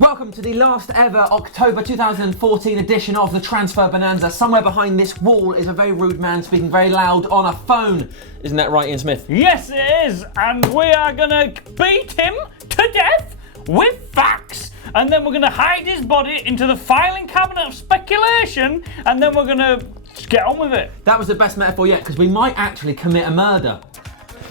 Welcome to the last ever October 2014 edition of the Transfer Bonanza. Somewhere behind this wall is a very rude man speaking very loud on a phone. Isn't that right, Ian Smith? Yes, it is. And we are going to beat him to death with facts. And then we're going to hide his body into the filing cabinet of speculation. And then we're going to get on with it. That was the best metaphor yet, because we might actually commit a murder.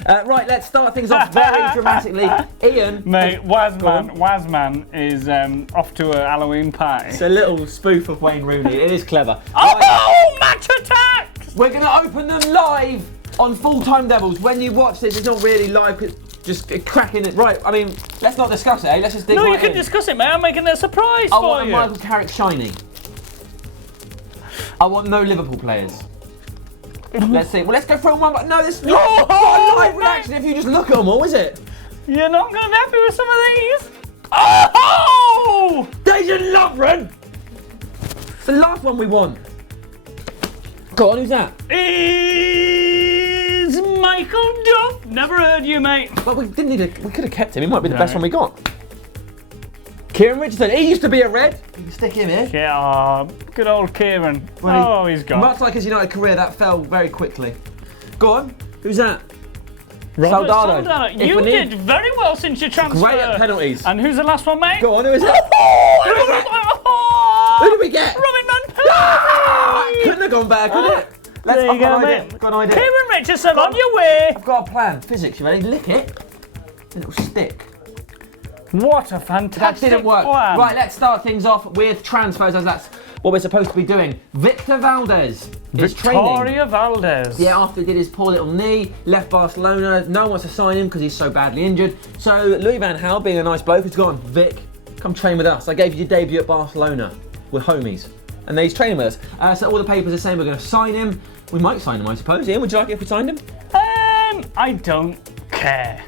Right, let's start things off very dramatically. Ian. Mate, Wazman is off to a Halloween party. It's a little spoof of Wayne Rooney. It is clever. Oh, right. match attacks! We're going to open them live on FullTimeDEVILS. When you watch this, it's not really live, just cracking it. Right, I mean, let's not discuss it, eh? Let's just dig No, right you can in. discuss it, mate. I'm making it a surprise I for want you. a Michael Carrick shiny. I want no Liverpool players. Let's see. Well, let's go through one. No, this is not a live reaction if you just look at them all, is it? You're not going to be happy with some of these. Oh! Dejan Lovren! It's the last one we want. Go on, who's that? Is Michael Duff. Never heard you, mate. Well, we didn't need a. We could have kept him. He might be the best one we got. Kieran Richardson. He used to be a Red. You can stick him here. Yeah, good old Kieran. Well, he's gone. Much like his United career, that fell very quickly. Go on. Who's that? Robert Soldado. You did very well since your transfer. Great at penalties. And who's the last one, mate? Go on, who is that? Who did we get? Robin Van Persie! Couldn't have gone better, could it? There you go, mate. Got an idea. Kieran Richardson, on your way. I've got a plan. Physics, you ready? Lick it. And it'll stick. What a fantastic That didn't work. plan. Right, let's start things off with transfers, as that's what we're supposed to be doing. Victor Valdez is training. Victoria Valdez. Yeah, after he did his poor little knee, left Barcelona. No one wants to sign him because he's so badly injured. So Louis van Gaal, being a nice bloke, has gone, Vic, come train with us. I gave you your debut at Barcelona. We're homies. And then he's training with us. So all the papers are saying we're going to sign him. We might sign him, I suppose. Ian, would you like it if we signed him? I don't care.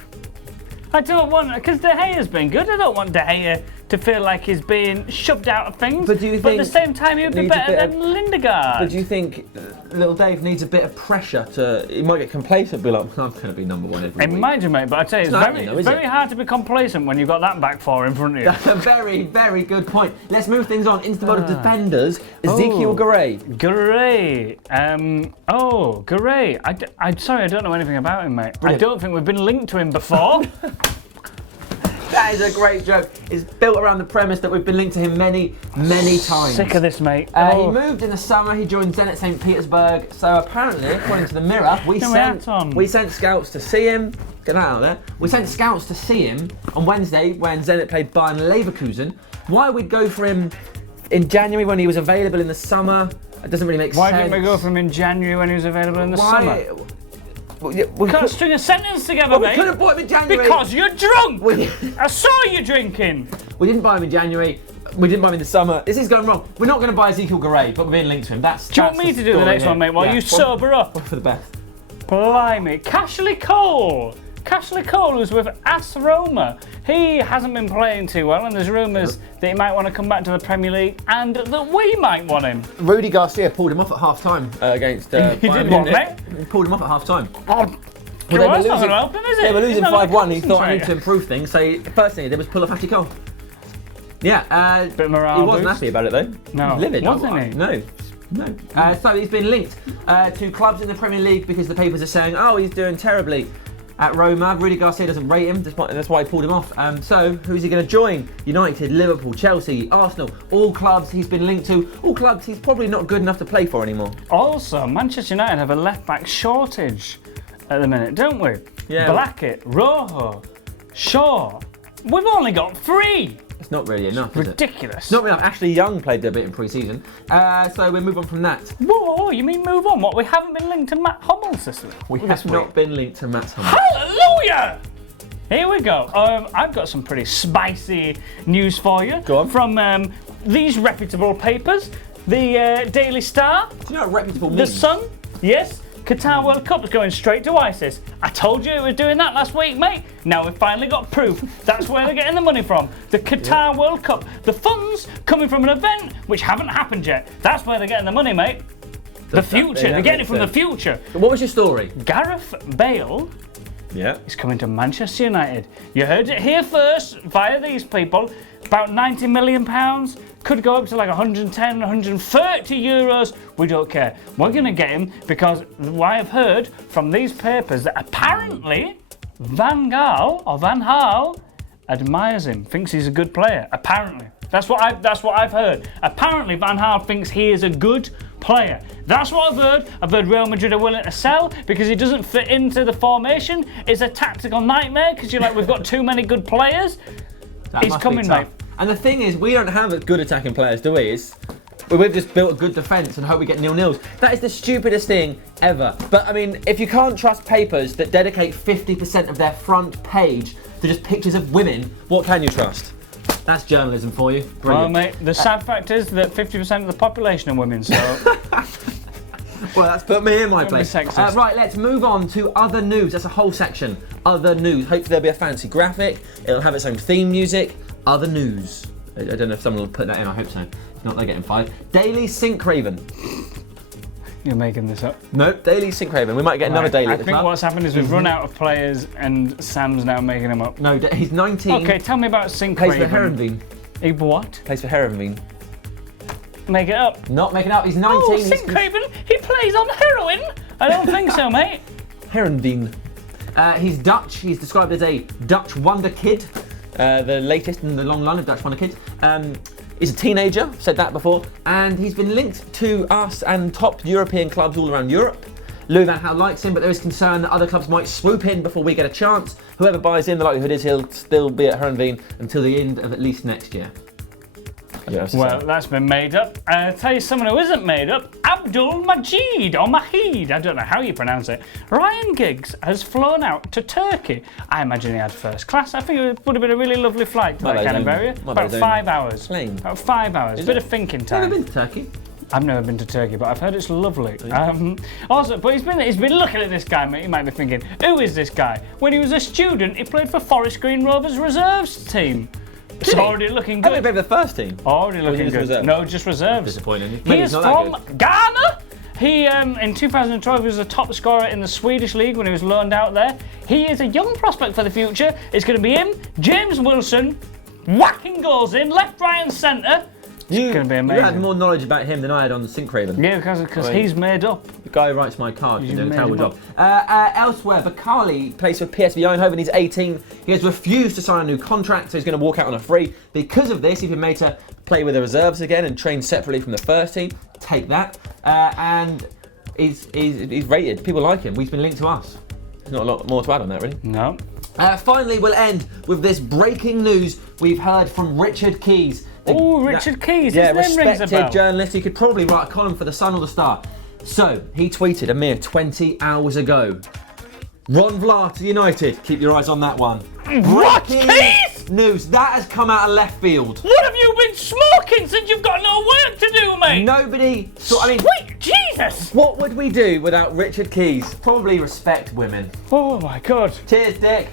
I don't want, because De Gea's been good. I don't want De Gea to feel like he's being shoved out of things. But do you think at the same time, he'd be better than Lindegaard. But do you think little Dave needs a bit of pressure to? He might get complacent, be like, I'm going to be number one every week. Imagine, mate. But I tell you, it's very hard to be complacent when you've got that back four in front of you. That's a very, very good point. Let's move things on into the world of defenders. Ezekiel Garay. Garay. Garay. I'm sorry, I don't know anything about him, mate. Brilliant. I don't think we've been linked to him before. That is a great joke. It's built around the premise that we've been linked to him many, many times. Sick of this, mate. He moved in the summer. He joined Zenit St. Petersburg. So apparently, according to the Mirror, we sent scouts to see him. Get that out there. We sent scouts to see him on Wednesday when Zenit played Bayern Leverkusen. Why we'd go for him in January when he was available in the summer? It doesn't really make sense. Why didn't we go for him in January when he was available in the summer? We can't string a sentence together, mate. We couldn't buy him in January. Because you're drunk! I saw you drinking! We didn't buy him in January. We didn't buy him in the summer. This is going wrong. We're not going to buy Ezekiel Garay, but we're being linked to him. Do you want me to do the next one, mate, while you sober up? For the best. Blimey. Cashley Cole. Cashley Cole was with AS Roma. He hasn't been playing too well, and there's rumours that he might want to come back to the Premier League and that we might want him. Rudy Garcia pulled him off at half-time against He did what, mate? He pulled him off at half-time. They were losing 5-1, He thought, I need to improve things, so first thing he did was pull off Ashley Cole. Yeah, bit of morale he wasn't happy about it though. No, livid, wasn't he? No. So he's been linked to clubs in the Premier League because the papers are saying, oh, he's doing terribly at Roma. Rudy Garcia doesn't rate him, that's why he pulled him off. So who's he going to join? United, Liverpool, Chelsea, Arsenal, all clubs he's been linked to, all clubs he's probably not good enough to play for anymore. Also, Manchester United have a left-back shortage at the minute, don't we? Yeah. Blackett, Rojo, Shaw. We've only got 3. It's not really enough, is it? Ridiculous. It's not really enough. Ashley Young played a bit in pre-season. So we'll move on from that. Whoa, you mean move on? What, we haven't been linked to Matt Hummels this week? We have not been linked to Matt Hummels. Hallelujah! Here we go. I've got some pretty spicy news for you. Go on. From these reputable papers. The Daily Star. Do you know what reputable means? means? The Sun. Yes. Qatar World Cup is going straight to ISIS. I told you it was doing that last week, mate. Now we've finally got proof. That's where they're getting the money from. The Qatar World Cup. The funds coming from an event which haven't happened yet. That's where they're getting the money, mate. The future. They're getting it from the future. What was your story? Gareth Bale Yeah. He's coming to Manchester United. You heard it here first via these people. About £90 million. Could go up to like 110, 130 euros. We don't care. We're going to get him because I have heard from these papers that apparently Van Gaal admires him, thinks he's a good player. Apparently. That's what I've heard. Apparently Van Gaal thinks he is a good player. That's what I've heard. I've heard Real Madrid are willing to sell because he doesn't fit into the formation. It's a tactical nightmare because you're like, we've got too many good players. He's coming, mate. And the thing is, we don't have good attacking players, do we? We've just built a good defence and hope we get 0-0s. That is the stupidest thing ever. But I mean, if you can't trust papers that dedicate 50% of their front page to just pictures of women, what can you trust? That's journalism for you. Brilliant. Well, mate, the sad fact is that 50% of the population are women, so... Well, that's put me in my place. Right, let's move on to other news. That's a whole section. Other news. Hopefully there'll be a fancy graphic. It'll have its own theme music. Other news. I don't know if someone will put that in. I hope so. If not, they're getting fired. Daily Sync Raven. You're making this up. No, Daily Sync Raven. We might get another daily. I think what's happened is we've run out of players and Sam's now making them up. No, he's 19. Okay, tell me about Sync Raven. Plays for Herenveen. He what? Plays for Herenveen. Make it up. Not making it up. He's 19. Oh, Sync Raven? He plays on heroin? I don't think so, mate. Herenveen. He's Dutch. He's described as a Dutch wonder kid. The latest in the long line of Dutch wonder kids. He's a teenager, said that before, and he's been linked to us and top European clubs all around Europe. Louis van Gaal likes him, but there is concern that other clubs might swoop in before we get a chance. Whoever buys in, the likelihood is he'll still be at Herenveen until the end of at least next year. Well, that's been made up. I'll tell you someone who isn't made up. Abdul Majid, or Mahid, I don't know how you pronounce it. Ryan Giggs has flown out to Turkey. I imagine he had first class. I think it would have been a really lovely flight to that kind of area. About 5 hours. Plane. About 5 hours. Bit of thinking time. Have you been to Turkey? I've never been to Turkey, but I've heard it's lovely. Also, but he's been looking at this guy, mate. You might be thinking, who is this guy? When he was a student, he played for Forest Green Rovers reserves team. It's already looking good. I think maybe the first team. Already looking good. Reserve? No, just reserves. Disappointing. He is from Ghana. He, in 2012, he was the top scorer in the Swedish league when he was loaned out there. He is a young prospect for the future. It's going to be him, James Wilson, whacking goals in, left, right and centre. It's going to be amazing. You had more knowledge about him than I had on the Sync Raven. Yeah, because he's made up. The guy who writes my card can do a terrible job. Elsewhere, Bakali plays for PSV Eindhoven. He's 18. He has refused to sign a new contract, so he's going to walk out on a free. Because of this, he's been made to play with the reserves again and train separately from the first team. Take that. And he's rated. People like him. He's been linked to us. There's not a lot more to add on that, really. No. Finally, we'll end with this breaking news we've heard from Richard Keys. Oh, Richard Keys, his name rings a bell. Respected journalist. He could probably write a column for The Sun or The Star. So, he tweeted a mere 20 hours ago. Ron Vlaar to United. Keep your eyes on that one. What? Keys? News. That has come out of left field. What have you been smoking since you've got no work to do, mate? Nobody... Sweet Jesus! What would we do without Richard Keys? Probably respect women. Oh, my God. Cheers, Dick.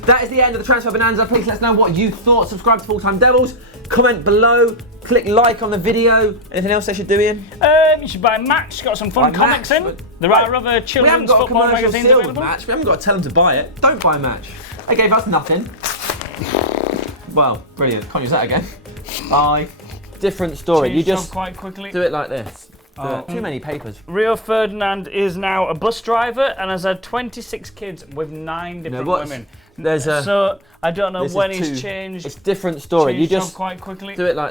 That is the end of the Transfer Bonanza. Please let us know what you thought. Subscribe to Full Time Devils. Comment below. Click like on the video. Anything else they should do, Ian? You should buy Match. Got some fun comics in. There are other children's football magazines available. Match. We haven't got to tell them to buy it. Don't buy Match. They gave us nothing. Well, brilliant. Can't use that again. Bye. Different story. You just quite quickly. Do it like this. Too many papers. Rio Ferdinand is now a bus driver and has had 26 kids with 9 different women. There's a. So I don't know when he's changed. It's different story. You just quite quickly. do it like